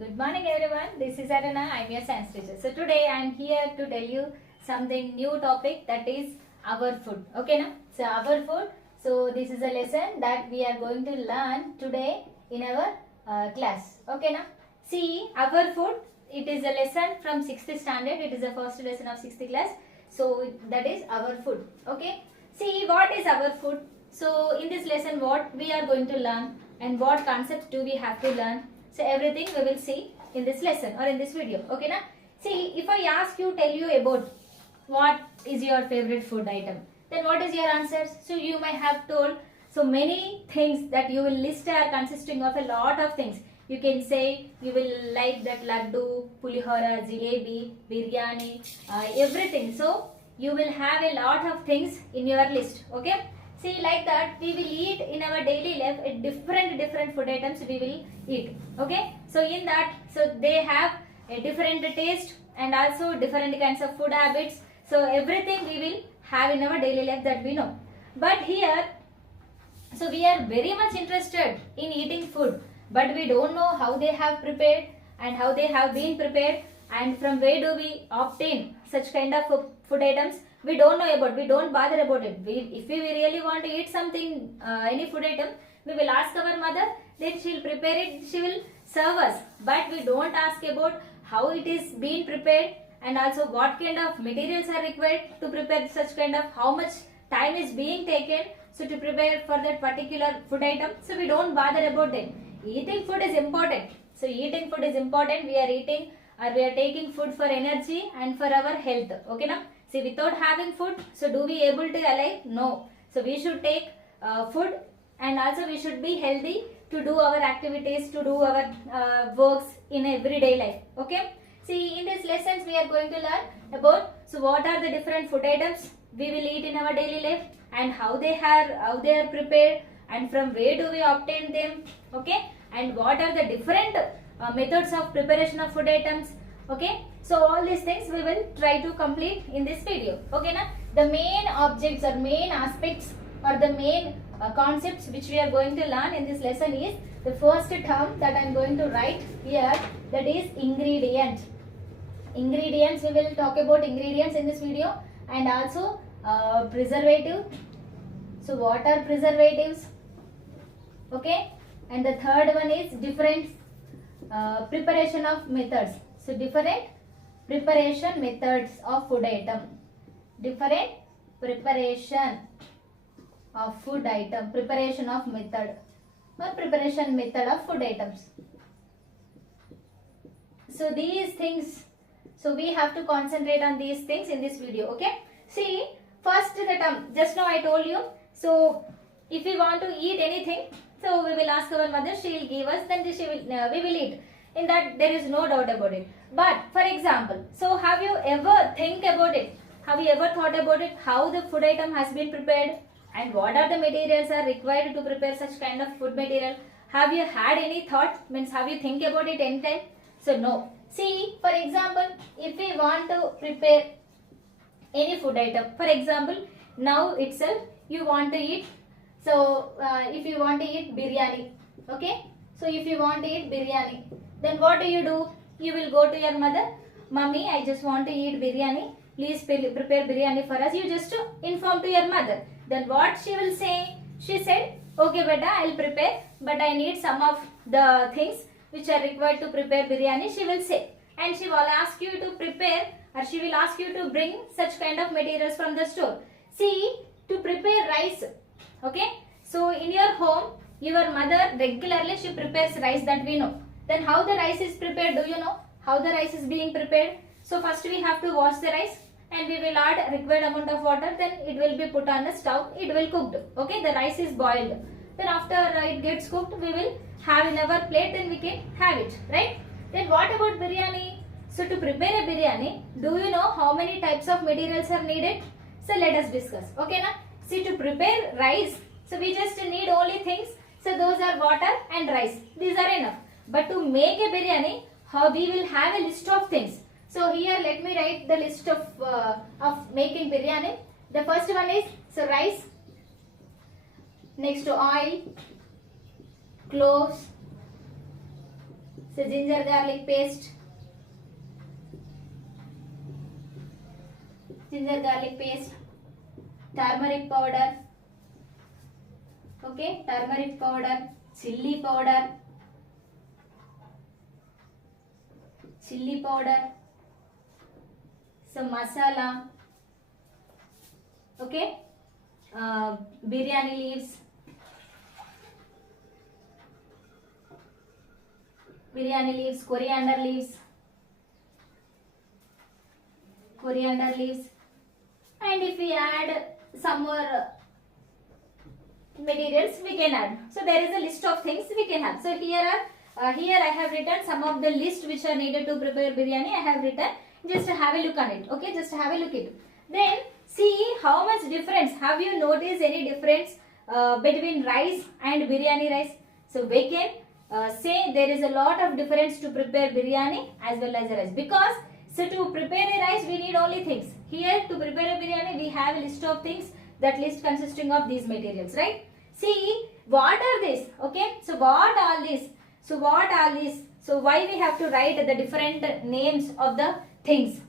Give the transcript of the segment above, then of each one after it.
Good morning everyone, this is Arana, I am your science teacher. So today I am here to tell you something new topic, that is our food. Okay na? So our food, so this is a lesson that we are going to learn today in our class. Okay na? See, our food, it is a lesson from 6th standard, it is the first lesson of 6th class. So that is our food. Okay? See, what is our food? So in this lesson what we are going to learn and what concepts do we have to learn. So everything we will see in this lesson or in this video. Okay na? See, if I ask you, tell you about what is your favorite food item, then what is your answer? So you might have told so many things that you will list are consisting of a lot of things. You can say you will like that laddu, pulihora, jalebi, biryani, everything. So you will have a lot of things in your list. Okay? See, like that we will eat in our daily life different food items we will eat. Okay, so in that, so they have a different taste and also different kinds of food habits. So everything we will have in our daily life that we know. But here, so we are very much interested in eating food, but we don't know how they have prepared and how they have been prepared and from where do we obtain such kind of food items. We don't know about, we don't bother about it. If we really want to eat something, any food item, we will ask our mother, then she will prepare it, she will serve us. But we don't ask about how it is being prepared and also what kind of materials are required to prepare such kind of, how much time is being taken so to prepare for that particular food item. So we don't bother about it. Eating food is important. So eating food is important. We are eating or we are taking food for energy and for our health. Okay na? See, without having food, so do we able to alive? No. So we should take food and also we should be healthy to do our activities, to do our works in everyday life. Okay. See, in these lessons we are going to learn about, so what are the different food items we will eat in our daily life and how they are prepared and from where do we obtain them. Okay. And what are the different methods of preparation of food items. Okay, so all these things we will try to complete in this video. Okay na? The main objects or main aspects or the main concepts which we are going to learn in this lesson is the first term that I am going to write here, that is ingredient. Ingredients, we will talk about ingredients in this video and also preservative. So what are preservatives? Okay, and the third one is different preparation of methods. So different preparation methods of food item. Different preparation of food item. Preparation of method or preparation method of food items. So these things, so we have to concentrate on these things in this video. Okay. See, first the term, just now I told you. So if we want to eat anything, so we will ask our mother, she will give us, then we will eat. In that there is no doubt about it. But for example, so have you ever think about it? Have you ever thought about it? How the food item has been prepared and what are the materials are required to prepare such kind of food material? Have you had any thought? Means have you think about it any time? So no. See, for example, if we want to prepare any food item, for example, now itself you want to eat. So if you want to eat biryani, okay? So if you want to eat biryani, then what do? You will go to your mother, Mummy, I just want to eat biryani. Please prepare biryani for us. You just inform to your mother. Then what she will say? She said, okay beta, I will prepare, but I need some of the things which are required to prepare biryani, she will say. And she will ask you to prepare or she will ask you to bring such kind of materials from the store. See, to prepare rice, okay? So in your home, your mother regularly she prepares rice, that we know. Then how the rice is prepared, do you know? How the rice is being prepared? So first we have to wash the rice and we will add required amount of water, then it will be put on the stove, it will cooked. Okay, the rice is boiled. Then after it gets cooked, we will have in our plate, then we can have it, right? Then what about biryani? So to prepare a biryani, do you know how many types of materials are needed? So let us discuss. Okay na? See, to prepare rice, so we just need only things. So those are water and rice. These are enough. But to make a biryani, we will have a list of things. So here let me write the list of making biryani. The first one is, so rice, next to oil, cloves, So ginger garlic paste. Ginger garlic paste. Turmeric powder. Okay, turmeric powder. Chilli powder. Chilli powder. Some masala. Okay, biryani leaves. Biryani leaves, coriander leaves. Coriander leaves. And if we add some more materials, we can add. So there is a list of things we can have. So here I have written some of the list which are needed to prepare biryani. I have written. Just have a look on it. Okay, just have a look at it. Then see how much difference. Have you noticed any difference between rice and biryani rice? So we can say there is a lot of difference to prepare biryani as well as a rice, because so to prepare a rice we need only things. Here to prepare a biryani we have a list of things, that list consisting of these materials, right? See what are these? Okay, so what all this? So what all this? So why we have to write the different names of the things?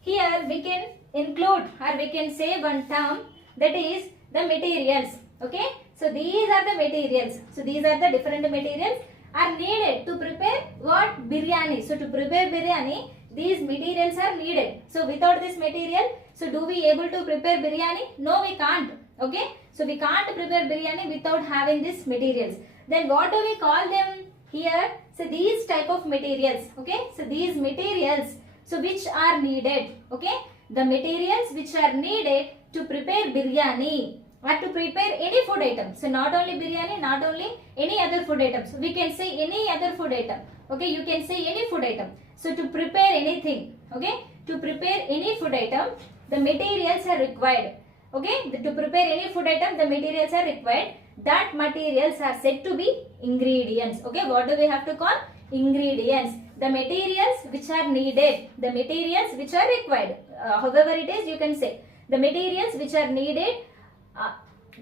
Here we can include or we can say one term, that is the materials. Okay, so these are the materials. So these are the different materials are needed to prepare what? Biryani. So to prepare biryani, these materials are needed. So without this material, so do we able to prepare biryani? No, we can't. Okay, so we can't prepare biryani without having these materials. Then what do we call them here? So these type of materials. Okay, so these materials, so which are needed. Okay, the materials which are needed to prepare biryani or to prepare any food item. So not only biryani, not only any other food items. We can say any other food item. Okay, you can say any food item. So to prepare anything, okay, to prepare any food item, the materials are required. Okay, to prepare any food item, the materials are required. That materials are said to be ingredients. Okay, what do we have to call? Ingredients. The materials which are needed, the materials which are required. However it is, you can say the materials which are needed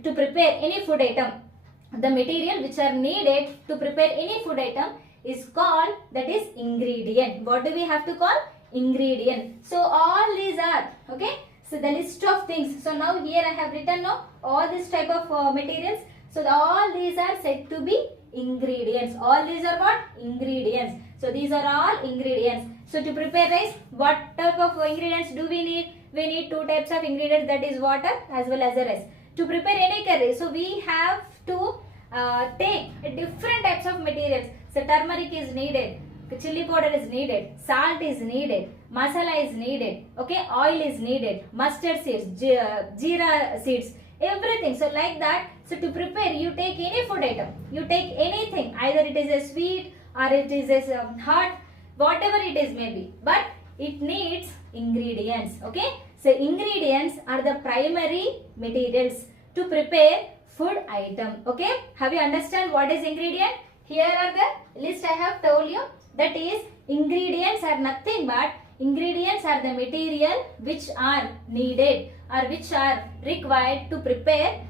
to prepare any food item. The material which are needed to prepare any food item is called, that is ingredient. What do we have to call? Ingredient. So all these are, okay, so the list of things. So now here I have written now all this type of materials. So all these are said to be ingredients. All these are what? Ingredients. So these are all ingredients. So to prepare rice, what type of ingredients do we need? We need two types of ingredients, that is water as well as the rice. To prepare any curry, so we have to take different types of materials. So turmeric is needed, chili powder is needed, salt is needed, masala is needed, okay, oil is needed, mustard seeds, jeera seeds, everything. So like that, so to prepare, you take any food item, you take anything, either it is a sweet or it is a hot, whatever it is maybe, but it needs ingredients. Okay, so ingredients are the primary materials to prepare food item. Okay, have you understand what is ingredient? Here are the list I have told you, that is ingredients are nothing but ingredients are the material which are needed or which are required to prepare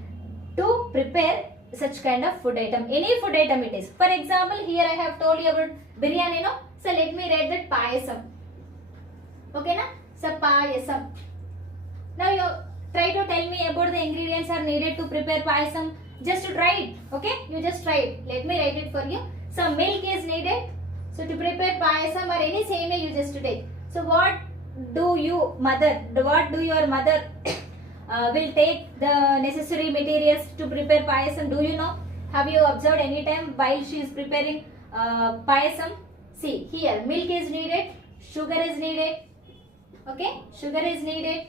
such kind of food item. Any food item it is. For example, here I have told you about biryani, no? So let me write that payasam. Okay, na? So payasam. Now you try to tell me about the ingredients are needed to prepare payasam. Just try it. Okay, you just try it. Let me write it for you. So milk is needed. So to prepare payasam or any same you just take. So what do your mother will take the necessary materials to prepare payasam? Do you know? Have you observed any time while she is preparing payasam? See here, milk is needed, sugar is needed. Okay, sugar is needed,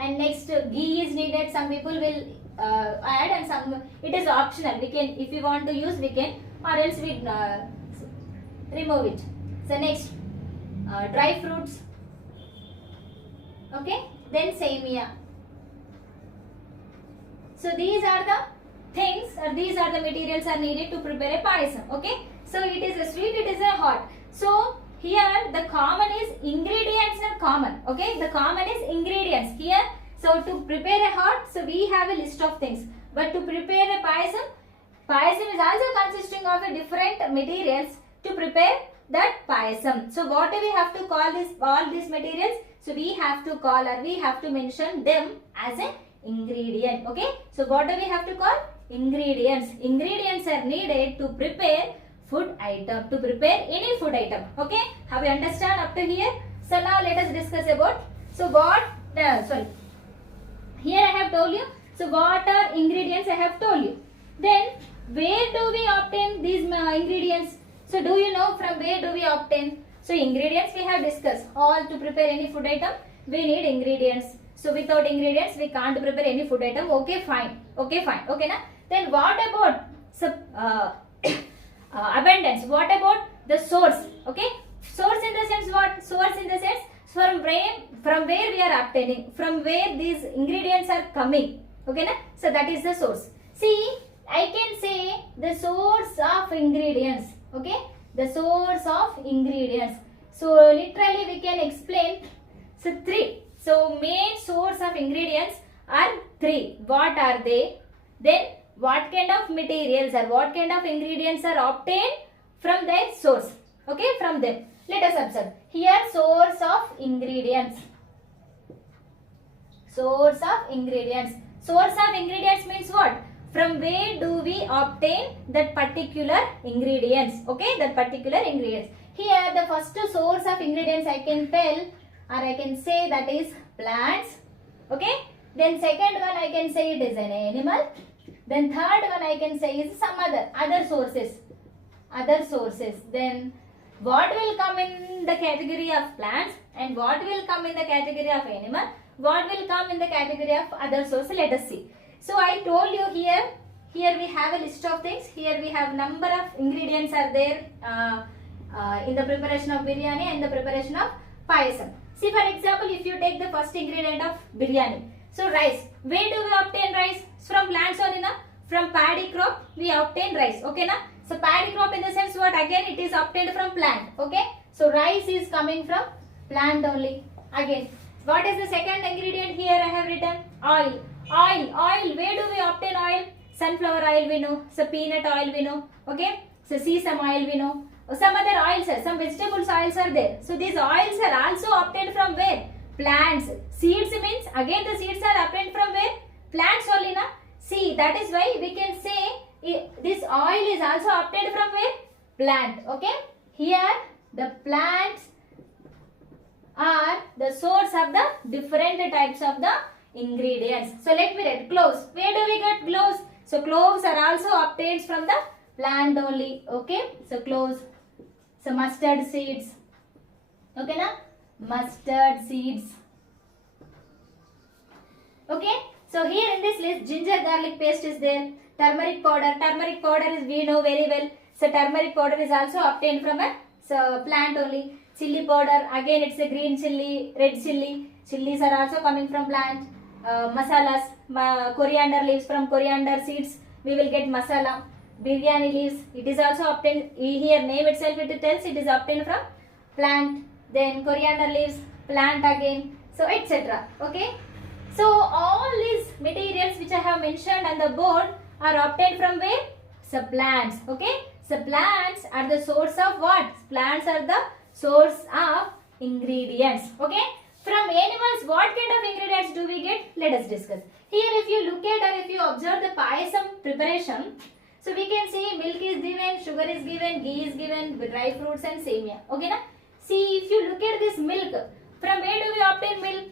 and next ghee is needed. Some people will add, and some it is optional. We can, if we want to use, we can, or else we remove it. So next, dry fruits. Okay, then semia. So these are the things, or these are the materials are needed to prepare a payasam. Okay, so it is a sweet, it is a hot. So here the common is ingredients are common. Okay, the common is ingredients here. So to prepare a hot, so we have a list of things. But to prepare a payasam is also consisting of a different materials. to prepare that payasam. So what do we have to call this, all these materials? So we have to call, or we have to mention them as an ingredient. Okay. So what do we have to call? Ingredients. Ingredients are needed to prepare food item, to prepare any food item. Okay. Have you understand up to here? So now let us discuss about, so what, here I have told you. So what are ingredients I have told you. Then where do we obtain these ingredients? So do you know from where do we obtain? So ingredients we have discussed. All to prepare any food item, we need ingredients. So without ingredients, we can't prepare any food item. Okay, fine. Okay, fine. Okay, na? Then what about abundance? What about the source? Okay, source in the sense what? Source in the sense from where we are obtaining, from where these ingredients are coming. Okay, na? So that is the source. See, I can say the source of ingredients. Okay, the source of ingredients. So literally we can explain. So three. So main source of ingredients are three. What are they? Then what kind of materials or what kind of ingredients are obtained from their source? Okay, from them. Let us observe. Here source of ingredients. Source of ingredients. Source of ingredients means what? From where do we obtain that particular ingredients? Okay, that particular ingredients. Here the first source of ingredients I can tell, or I can say, that is plants. Okay. Then second one I can say it is an animal. Then third one I can say is some other sources. Other sources. Then what will come in the category of plants and what will come in the category of animal? What will come in the category of other sources? Let us see. So I told you here we have a list of things. Here we have number of ingredients are there in the preparation of biryani and the preparation of payasam. See, for example, if you take the first ingredient of biryani. So rice. Where do we obtain rice? From plants only, na? From paddy crop we obtain rice. Okay, na? So paddy crop in the sense what? Again it is obtained from plant. Okay. So rice is coming from plant only. Again, what is the second ingredient here I have written? Oil. Oil. Where do we obtain oil? Sunflower oil we know. So peanut oil we know. Okay. So sesame oil we know. Some other oils are, some vegetables oils are there. So these oils are also obtained from where? Plants. Seeds means again the seeds are obtained from where? Plants only, na? See, that is why we can say this oil is also obtained from where? Plant. Okay. Here the plants are the source of the different types of the ingredients. So let me write cloves. Where do we get cloves? So cloves are also obtained from the plant only. Okay. So cloves. So mustard seeds. Okay, na? Mustard seeds. Okay. So here in this list, ginger garlic paste is there. Turmeric powder. Turmeric powder is, we know very well. So turmeric powder is also obtained from a plant only. Chili powder. Again it's a green chili, red chili. Chilies are also coming from plant. Masalas. Coriander leaves, from coriander seeds we will get masala. Biryani leaves, it is also obtained, here name itself it tells it is obtained from plant. Then coriander leaves, plant again, so etc. Okay. So all these materials which I have mentioned on the board are obtained from where? So plants. Okay. So plants are the source of what? Plants are the source of ingredients. Okay. From animals, what kind of ingredients do we get? Let us discuss. Here if you look at or if you observe the payasam preparation, so we can see milk is given, sugar is given, ghee is given, dry fruits and semia. Okay, na? See, if you look at this milk, from where do we obtain milk?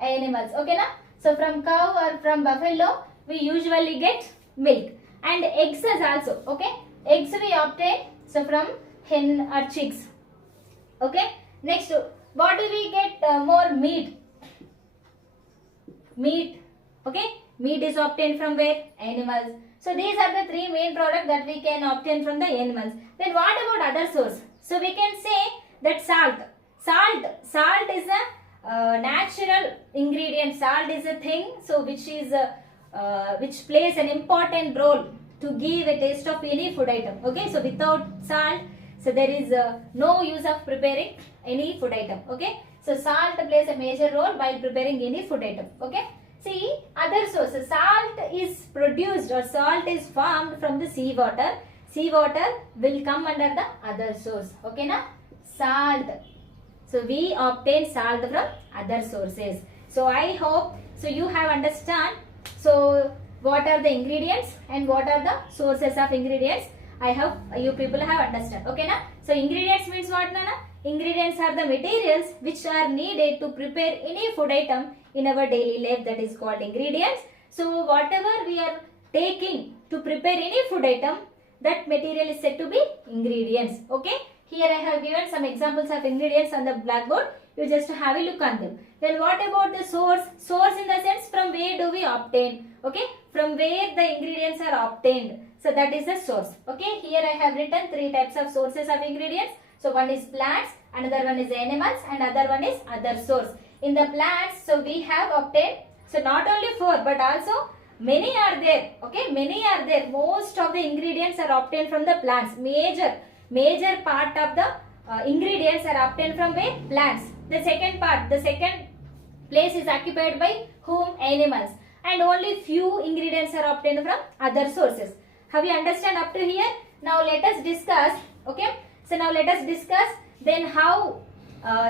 Animals. Okay, na? So from cow or from buffalo, we usually get milk. And eggs is also. Okay, eggs we obtain so from hen or chicks. Okay. Next, what do we get more? Meat. Meat. Okay. Meat is obtained from where? Animals. So these are the three main products that we can obtain from the animals. Then what about other source? So we can say that salt. Salt is a natural ingredient. Salt is a thing so which plays an important role to give a taste of any food item. Okay, so without salt, so there is no use of preparing any food item. Okay, so salt plays a major role while preparing any food item. Okay. See, other sources. Salt is produced or salt is formed from the sea water. Seawater will come under the other source. Okay na? Salt. So we obtain salt from other sources. So I hope so you have understand. So what are the ingredients and what are the sources of ingredients? I hope you people have understand. Okay na? So ingredients means what na? Ingredients are the materials which are needed to prepare any food item in our daily life, that is called ingredients. So whatever we are taking to prepare any food item, that material is said to be ingredients. Okay. Here I have given some examples of ingredients on the blackboard. You just have a look on them. Then what about the source? Source in the sense from where do we obtain? Okay. From where the ingredients are obtained. So that is the source. Okay. Here I have written 3 types of sources of ingredients. So one is plants, another one is animals, and other one is other source. In the plants, so we have obtained, so not only 4 but also many are there. Okay. Many are there. Most of the ingredients are obtained from the plants. Major part of the ingredients are obtained from where? Plants. The second place is occupied by whom? Animals. And only few ingredients are obtained from other sources. Have you understand up to here? Now let us discuss. Okay. So now let us discuss then how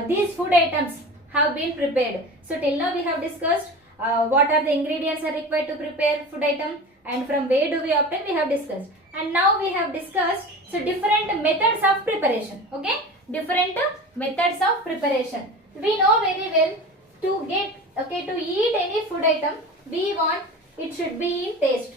these food items have been prepared. So till now we have discussed what are the ingredients are required to prepare food item and from where do we obtain, we have discussed. And now we have discussed so different methods of preparation. Okay, different methods of preparation. We know very well to eat any food item, we want it should be in taste.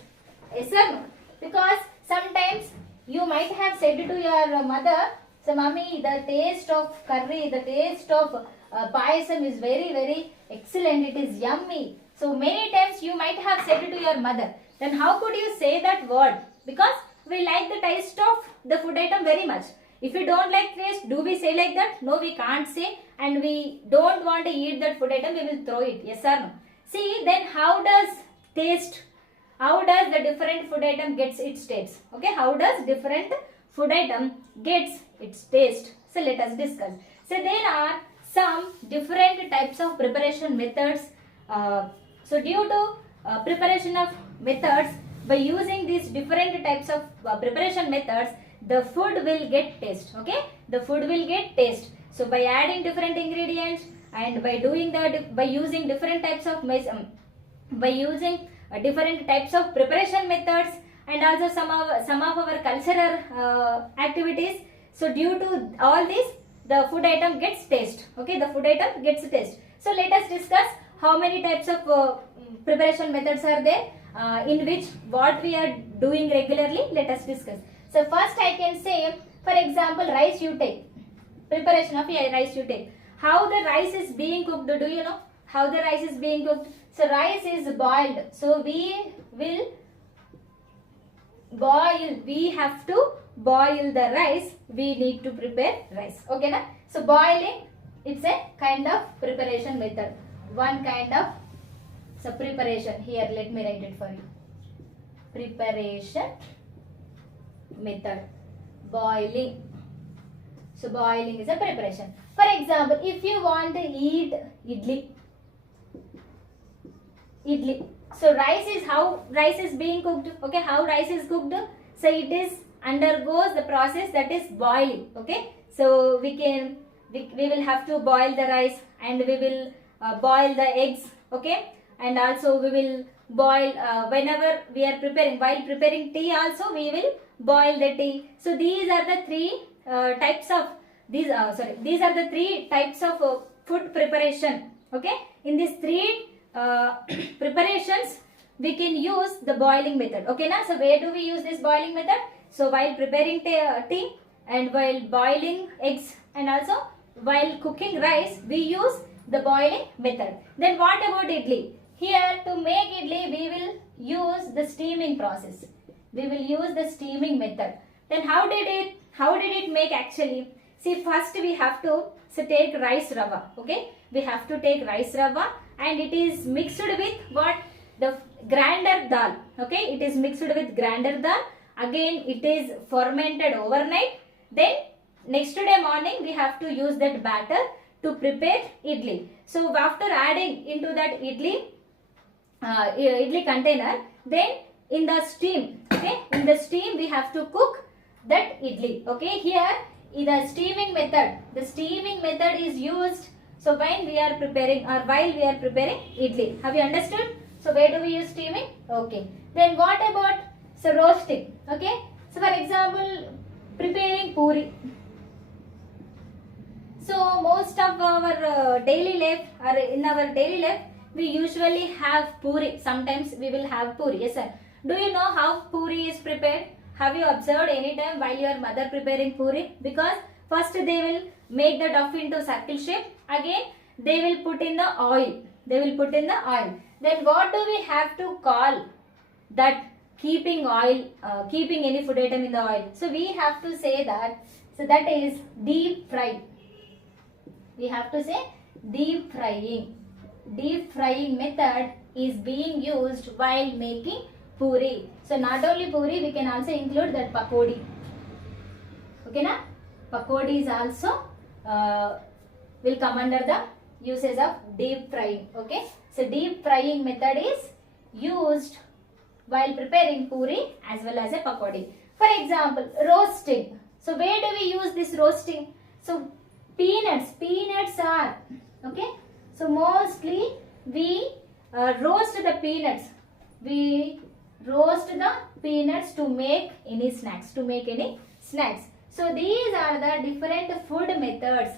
Yes or no? Because sometimes you might have said to your mother, so mommy, the taste of curry, the taste of payasam is very excellent, it is yummy. So many times you might have said to your mother. Then how could you say that word? Because we like the taste of the food item very much. If we don't like taste, do we say like that? No, we can't say, and we don't want to eat that food item, we will throw it. Yes or no? See, then how does the different food item gets its taste? Okay, how does different food item gets its taste? So let us discuss. So there are some different types of preparation methods. So due to preparation of methods, by using these different types of preparation methods, the food will get taste. Okay, the food will get taste. So by adding different ingredients and by doing that, by using different types of different types of preparation methods and also some of our cultural activities. So due to all this, the food item gets taste. Okay, the food item gets taste. So let us discuss how many types of preparation methods are there, in which what we are doing regularly. Let us discuss. So first I can say, for example, rice you take. Preparation of rice you take. How the rice is being cooked, do you know? How the rice is being cooked? So rice is boiled. So we will boil. We have to boil the rice. We need to prepare rice. Okay na? So boiling, it's a kind of preparation method. One kind of preparation. Here let me write it for you. Preparation method. Boiling. So boiling is a preparation. For example, if you want to eat idli. So rice is how rice is being cooked. Okay, how rice is cooked? So it is undergoes the process that is boiling. Okay, so we will have to boil the rice and we will boil the eggs. Okay, and also we will boil whenever we are preparing, while preparing tea also we will boil the tea. So these are the three types of these are the 3 types of food preparation. Okay, in these 3 preparations we can use the boiling method. Okay na? So where do we use this boiling method? So while preparing tea and while boiling eggs and also while cooking rice, we use the boiling method. Then what about idli? Here to make idli we will use the steaming process. We will use the steaming method. Then how did it make actually? See, first we have to take rice rava. Okay, we have to take rice rava and it is mixed with what? The grander dal. Okay, it is mixed with grander dal. Again it is fermented overnight. Then next day morning we have to use that batter to prepare idli. So after adding into that idli container, then in the steam, okay, in the steam we have to cook that idli. Okay, here in the steaming method, the steaming method is used. So when we are preparing or while we are preparing idli, have you understood? So where do we use steaming? Okay. Then what about roasting? Okay. So for example, preparing puri. So most of our daily life or in our daily life, we usually have puri. Sometimes we will have puri. Yes, sir. Do you know how puri is prepared? Have you observed any time while your mother preparing puri? Because first they will make the dough into circle shape. Again, they will put in the oil. They will put in the oil. Then what do we have to call that keeping oil, keeping any food item in the oil? So we have to say that, so that is deep fry. We have to say deep frying. Deep frying method is being used while making puri. So not only puri, we can also include that pakodi. Okay na? Pakodi is also will come under the uses of deep frying. Okay. So deep frying method is used while preparing puri as well as a pakodi. For example, roasting. So where do we use this roasting? So peanuts are, okay. So mostly we roast the peanuts. We roast the peanuts to make any snacks. So these are the different food methods.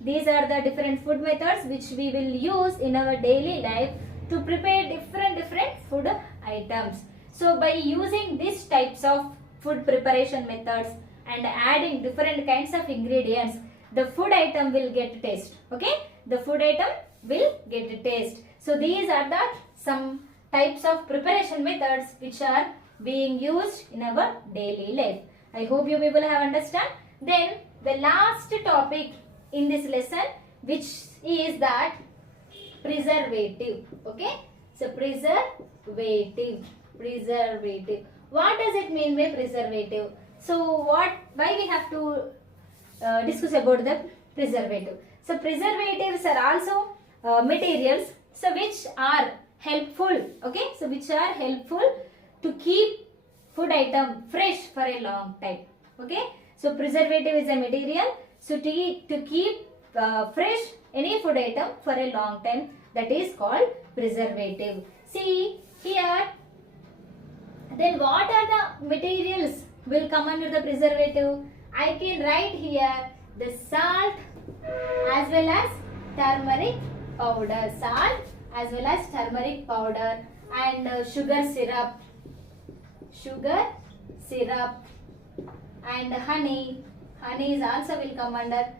These are the different food methods which we will use in our daily life to prepare different food items. So by using these types of food preparation methods and adding different kinds of ingredients, the food item will get taste. Okay, the food item will get taste. So these are the some types of preparation methods which are being used in our daily life. I hope you people have understand. Then the last topic in this lesson, which is that preservative. Okay, so preservative. What does it mean by preservative? So why we have to discuss about the preservative? So preservatives are also materials, so which are helpful. Okay, so which are helpful to keep food item fresh for a long time. Okay, so preservative is a material, so to keep fresh any food item for a long time, that is called preservative. See here, then what are the materials will come under the preservative? I can write here the salt as well as turmeric powder. Salt as well as turmeric powder and sugar syrup and honey. Honey is also will come under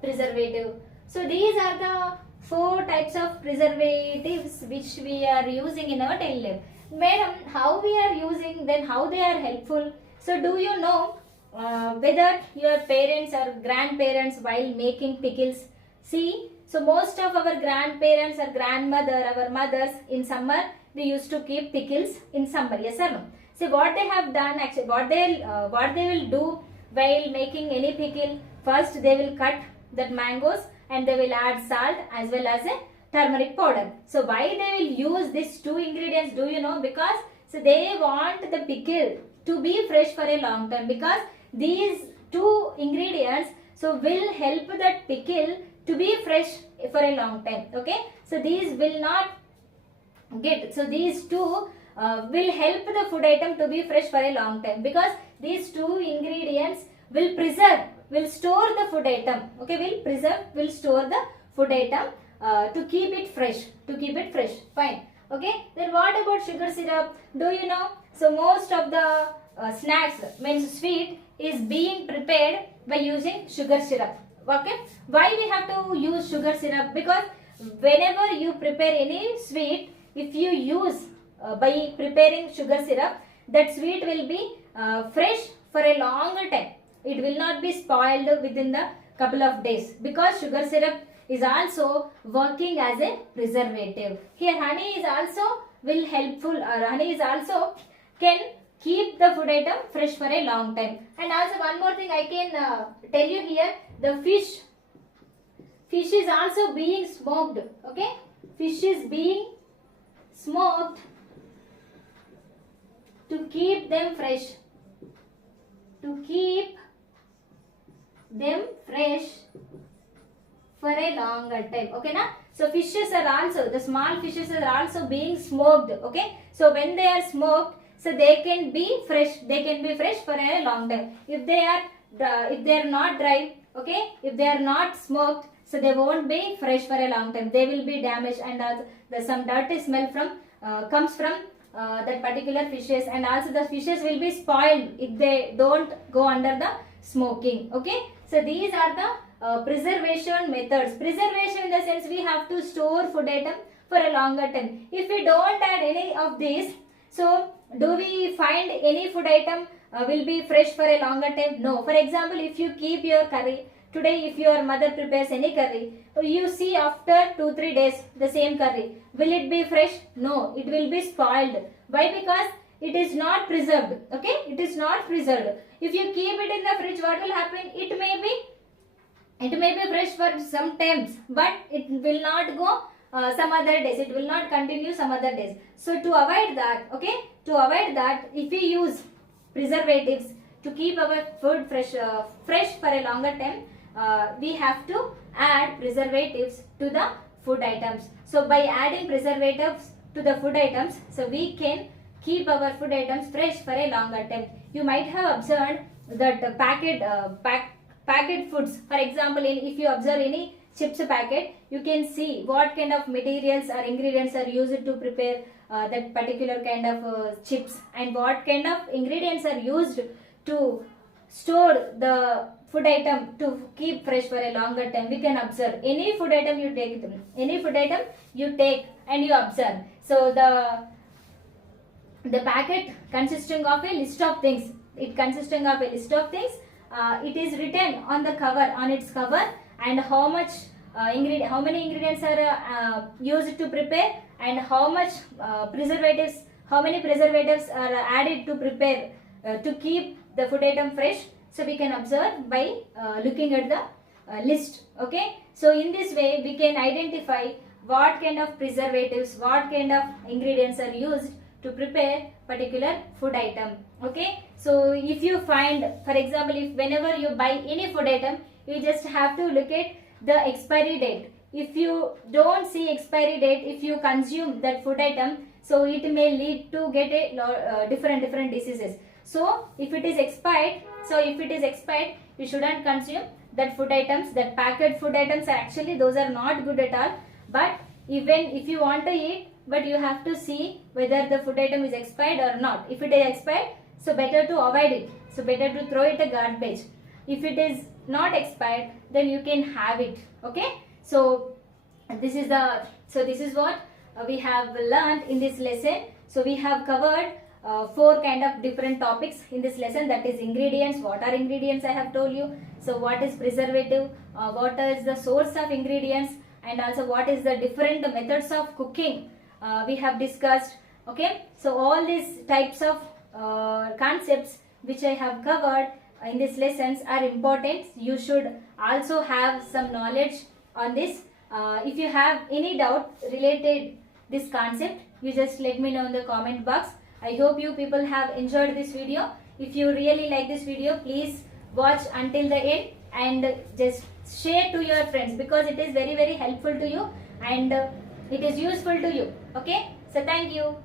preservative. So these are the 4 types of preservatives which we are using in our daily life. Madam, how we are using, then how they are helpful? So do you know whether your parents or grandparents while making pickles? See, so most of our grandparents or grandmother, our mothers, in summer they used to keep pickles in summer. Yes or no? See what they have done, actually what they will do while making any pickle. First they will cut that mangoes and they will add salt as well as a turmeric powder. So why they will use these 2 ingredients, do you know? Because so they want the pickle to be fresh for a long time, because these 2 ingredients so will help that pickle to be fresh for a long time. Okay, so these will not get, so these 2 will help the food item to be fresh for a long time, because these 2 ingredients will preserve, will store the food item. Okay, will preserve, will store the food item to keep it fresh, fine. Okay, then what about sugar syrup? Do you know? So most of the snacks, means sweet, is being prepared by using sugar syrup. Okay, why we have to use sugar syrup? Because whenever you prepare any sweet, if you use by preparing sugar syrup, that sweet will be fresh for a longer time. It will not be spoiled within the couple of days, because sugar syrup is also working as a preservative. Here honey is also will helpful, or honey is also can keep the food item fresh for a long time. And also one more thing I can tell you here, the fish is also being smoked. Okay, fish is being smoked to keep them fresh. to keep them fresh for a longer time. Okay na? So fishes are also, the small fishes are also being smoked. Okay, so when they are smoked, so they can be fresh, for a long time. If they are not dry, okay, if they are not smoked, so they won't be fresh for a long time, they will be damaged, and some dirty smell comes from that particular fishes, and also the fishes will be spoiled if they don't go under the smoking. Okay, so these are the preservation methods. Preservation in the sense we have to store food item for a longer time. If we don't add any of these, so do we find any food item will be fresh for a longer time? No. For example, if you keep your curry, today if your mother prepares any curry, you see after 2-3 days the same curry, will it be fresh? No, it will be spoiled. Why? Because it is not preserved. Okay, it is not preserved. If you keep it in the fridge, what will happen? It may be fresh for some times, but it will not go some other days. It will not continue some other days. So to avoid that, okay, if we use preservatives to keep our food fresh for a longer time, we have to add preservatives to the food items. So by adding preservatives to the food items, so we can keep our food items fresh for a longer time. You might have observed that packet foods. For example, if you observe any chips packet, you can see what kind of materials or ingredients are used to prepare that particular kind of chips, and what kind of ingredients are used to store the food item to keep fresh for a longer time. We can observe any food item you take and you observe. So the packet consisting of a list of things. It is written on the cover, on its cover, and how many ingredients are used to prepare, and how many preservatives are added to prepare to keep the food item fresh. So we can observe by looking at the list. Okay, so in this way we can identify what kind of preservatives, what kind of ingredients are used to prepare particular food item. Okay, so if you find, for example, if whenever you buy any food item, you just have to look at the expiry date. If you don't see expiry date, if you consume that food item, so it may lead to get a different diseases. So if it is expired, you shouldn't consume that food items. That packet food items are actually, those are not good at all. But even if you want to eat, but you have to see whether the food item is expired or not. If it is expired, so better to avoid it. So better to throw it a garbage. If it is not expired, then you can have it. Okay, so this is what we have learned in this lesson. So we have covered 4 kind of different topics in this lesson, that is ingredients. What are ingredients? I have told you. So what is preservative, what is the source of ingredients, and also what is the different methods of cooking we have discussed. Okay, so all these types of concepts which I have covered in these lessons are important. You should also have some knowledge on this. If you have any doubt related this concept, you just let me know in the comment box. I hope you people have enjoyed this video. If you really like this video, please watch until the end and just share to your friends, because it is very helpful to you and it is useful to you. Okay, so thank you.